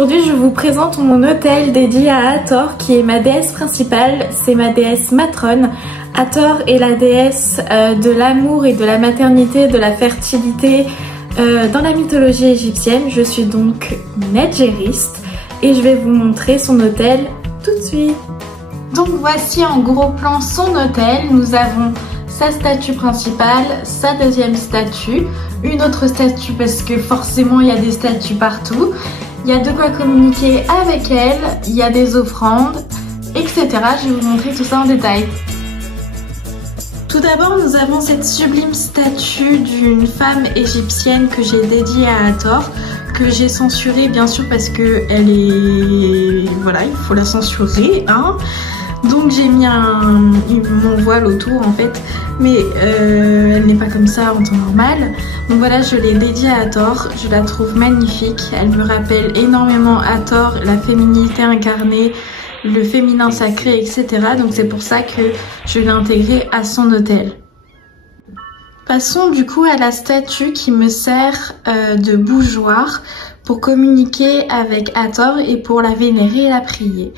aujourd'hui je vous présente mon hôtel dédié à Hathor qui est ma déesse principale, c'est ma déesse matrone. Hathor est la déesse de l'amour et de la maternité, de la fertilité dans la mythologie égyptienne. Je suis donc Nedjériste et je vais vous montrer son hôtel tout de suite. Donc voici en gros plan son hôtel. Nous avons sa statue principale, sa deuxième statue, une autre statue parce que forcément il y a des statues partout. Il y a de quoi communiquer avec elle, il y a des offrandes, etc. Je vais vous montrer tout ça en détail. Tout d'abord, nous avons cette sublime statue d'une femme égyptienne que j'ai dédiée à Hathor, que j'ai censurée bien sûr parce que elle est... voilà, il faut la censurer, hein. Donc j'ai mis mon voile autour en fait, mais elle n'est pas comme ça en temps normal. Donc voilà, je l'ai dédiée à Hathor, je la trouve magnifique, elle me rappelle énormément Hathor, la féminité incarnée, le féminin sacré, etc. Donc c'est pour ça que je l'ai intégrée à son hôtel. Passons du coup à la statue qui me sert de bougeoir pour communiquer avec Hathor et pour la vénérer et la prier.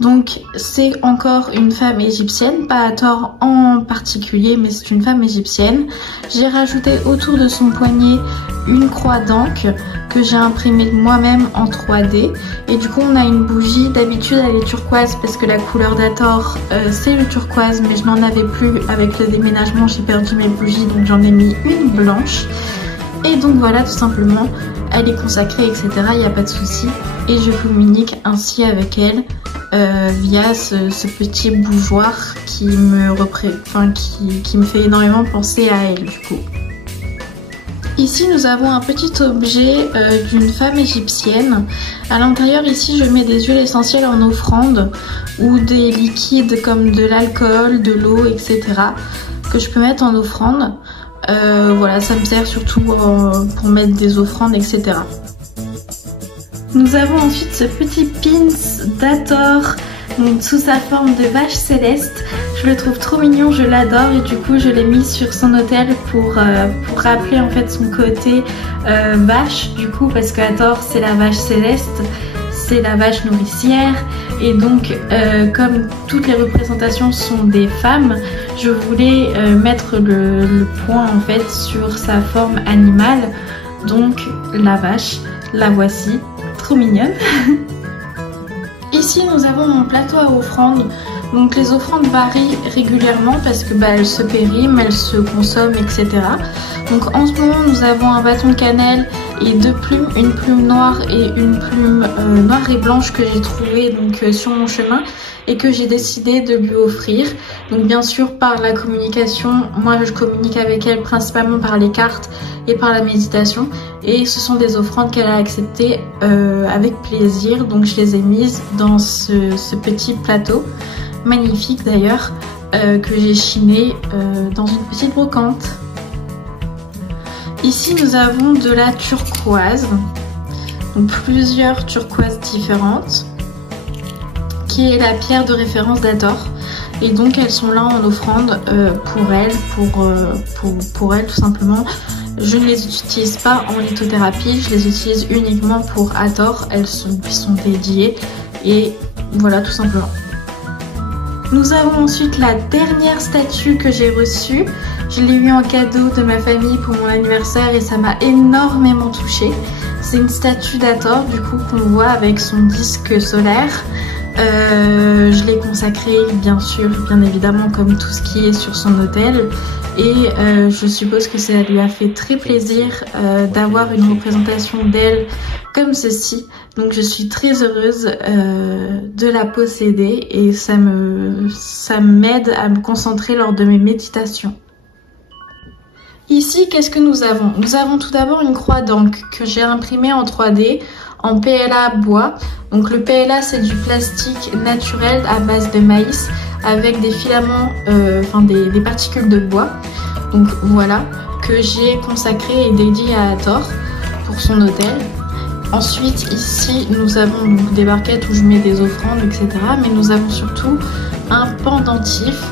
Donc c'est encore une femme égyptienne, pas Hathor en particulier, mais c'est une femme égyptienne. J'ai rajouté autour de son poignet une croix d'encre que j'ai imprimée moi-même en 3D. Et du coup on a une bougie, d'habitude elle est turquoise parce que la couleur d'Hathor c'est le turquoise, mais je n'en avais plus avec le déménagement, j'ai perdu mes bougies donc j'en ai mis une blanche. Et donc voilà, tout simplement, elle est consacrée, etc. Il n'y a pas de souci. Et je communique ainsi avec elle via ce petit bougeoir qui me fait énormément penser à elle du coup. Ici nous avons un petit objet d'une femme égyptienne. À l'intérieur ici je mets des huiles essentielles en offrande ou des liquides comme de l'alcool, de l'eau, etc. que je peux mettre en offrande. Voilà, ça me sert surtout pour mettre des offrandes, etc. Nous avons ensuite ce petit pins d'Hathor, donc sous sa forme de vache céleste. Je le trouve trop mignon, je l'adore et du coup je l'ai mis sur son hôtel pour rappeler en fait son côté vache du coup, parce que Hathor c'est la vache céleste, c'est la vache nourricière et donc comme toutes les représentations sont des femmes, je voulais mettre le point en fait sur sa forme animale, donc la vache, la voici, trop mignonne. Ici nous avons mon plateau à offrandes. Donc les offrandes varient régulièrement parce que elles se périment, elles se consomment, etc. Donc en ce moment nous avons un bâton de cannelle et deux plumes, une plume noire et une plume noire et blanche que j'ai trouvé donc sur mon chemin et que j'ai décidé de lui offrir. Donc bien sûr par la communication, moi je communique avec elle principalement par les cartes et par la méditation, et ce sont des offrandes qu'elle a acceptées avec plaisir, donc je les ai mises dans ce petit plateau magnifique d'ailleurs que j'ai chiné dans une petite brocante. Ici nous avons de la turquoise, donc plusieurs turquoises différentes, qui est la pierre de référence d'Hathor, et donc elles sont là en offrande pour elle tout simplement. Je ne les utilise pas en lithothérapie, je les utilise uniquement pour Hathor, elles sont dédiées et voilà tout simplement. Nous avons ensuite la dernière statue que j'ai reçue. Je l'ai eu en cadeau de ma famille pour mon anniversaire et ça m'a énormément touchée. C'est une statue d'Hathor du coup qu'on voit avec son disque solaire. Je l'ai consacrée bien sûr, bien évidemment comme tout ce qui est sur son hôtel. Et je suppose que ça lui a fait très plaisir d'avoir une représentation d'elle comme ceci. Donc je suis très heureuse de la posséder et ça m'aide à me concentrer lors de mes méditations. Ici, qu'est-ce que nous avons? Nous avons tout d'abord une croix d'encre que j'ai imprimée en 3D en PLA bois. Donc le PLA c'est du plastique naturel à base de maïs avec des filaments, des particules de bois. Donc voilà, que j'ai consacré et dédié à Hathor pour son hôtel. Ensuite ici nous avons donc des barquettes où je mets des offrandes, etc. Mais nous avons surtout un pendentif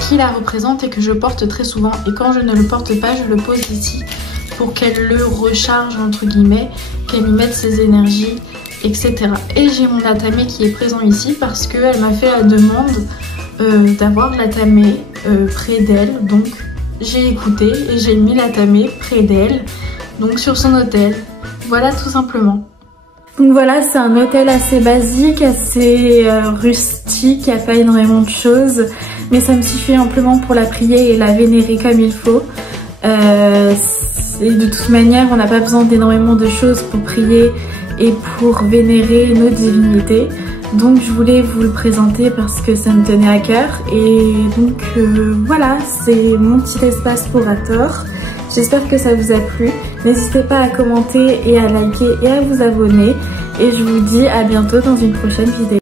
qui la représente et que je porte très souvent. Et quand je ne le porte pas, je le pose ici pour qu'elle le recharge entre guillemets, qu'elle y mette ses énergies, etc. Et j'ai mon Atame qui est présent ici parce qu'elle m'a fait la demande d'avoir l'Atame près d'elle, donc j'ai écouté et j'ai mis l'Atame près d'elle, donc sur son autel. Voilà tout simplement. Donc voilà, c'est un autel assez basique, assez rustique, il n'y a pas énormément de choses, mais ça me suffit amplement pour la prier et la vénérer comme il faut. Et de toute manière, on n'a pas besoin d'énormément de choses pour prier et pour vénérer nos divinités. Donc je voulais vous le présenter parce que ça me tenait à cœur. Et donc voilà, c'est mon petit espace pour Hathor. J'espère que ça vous a plu. N'hésitez pas à commenter et à liker et à vous abonner. Et je vous dis à bientôt dans une prochaine vidéo.